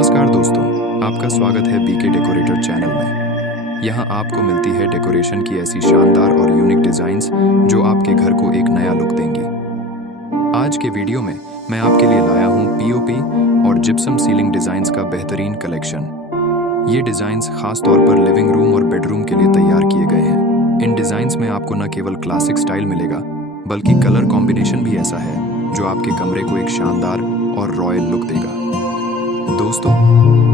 नमस्कार दोस्तों, आपका स्वागत है बीके डेकोरेटर चैनल में। यहाँ आपको मिलती है डेकोरेशन की ऐसी शानदार और यूनिक डिज़ाइंस जो आपके घर को एक नया लुक देंगी। आज के वीडियो में मैं आपके लिए लाया हूँ पीओपी और जिप्सम सीलिंग डिज़ाइंस का बेहतरीन कलेक्शन। ये डिज़ाइंस खास तौर पर लिविंग रूम और बेडरूम के लिए तैयार किए गए हैं। इन डिज़ाइंस में आपको न केवल क्लासिक स्टाइल मिलेगा, बल्कि कलर कॉम्बिनेशन भी ऐसा है जो आपके कमरे को एक शानदार और रॉयल लुक देगा। दोस्तों,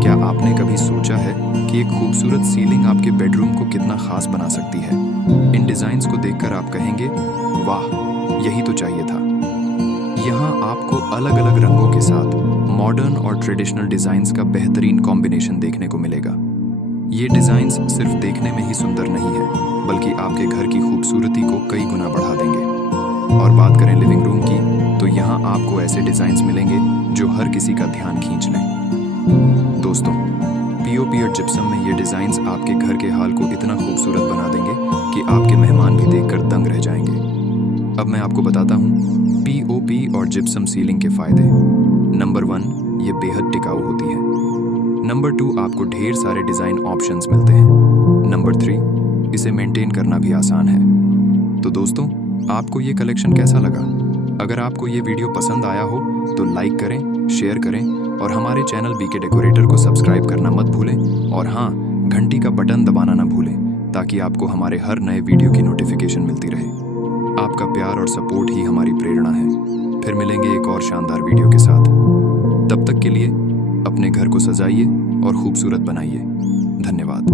क्या आपने कभी सोचा है कि एक खूबसूरत सीलिंग आपके बेडरूम को कितना खास बना सकती है? इन डिज़ाइंस को देखकर आप कहेंगे, वाह, यही तो चाहिए था। यहाँ आपको अलग अलग रंगों के साथ मॉडर्न और ट्रेडिशनल डिज़ाइंस का बेहतरीन कॉम्बिनेशन देखने को मिलेगा। ये डिज़ाइंस सिर्फ देखने में ही सुंदर नहीं है, बल्कि आपके घर की खूबसूरती को कई गुना बढ़ा देंगे। और बात करें लिविंग रूम की, तो यहाँ आपको ऐसे डिज़ाइंस मिलेंगे जो हर किसी का ध्यान खींच लें। दोस्तों, पीओपी और जिप्सम में ये डिज़ाइंस आपके घर के हाल को इतना खूबसूरत बना देंगे कि आपके मेहमान भी देखकर दंग रह जाएंगे। अब मैं आपको बताता हूँ पीओपी और जिप्सम सीलिंग के फ़ायदे। नंबर 1, ये बेहद टिकाऊ होती है। नंबर 2, आपको ढेर सारे डिज़ाइन ऑप्शंस मिलते हैं। नंबर 3, इसे मेंटेन करना भी आसान है। तो दोस्तों, आपको ये कलेक्शन कैसा लगा? अगर आपको ये वीडियो पसंद आया हो तो लाइक करें, शेयर करें और हमारे चैनल बीके डेकोरेटर को सब्सक्राइब करना मत भूलें। और हाँ, घंटी का बटन दबाना ना भूलें, ताकि आपको हमारे हर नए वीडियो की नोटिफिकेशन मिलती रहे। आपका प्यार और सपोर्ट ही हमारी प्रेरणा है। फिर मिलेंगे एक और शानदार वीडियो के साथ। तब तक के लिए अपने घर को सजाइए और खूबसूरत बनाइए। धन्यवाद।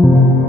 है।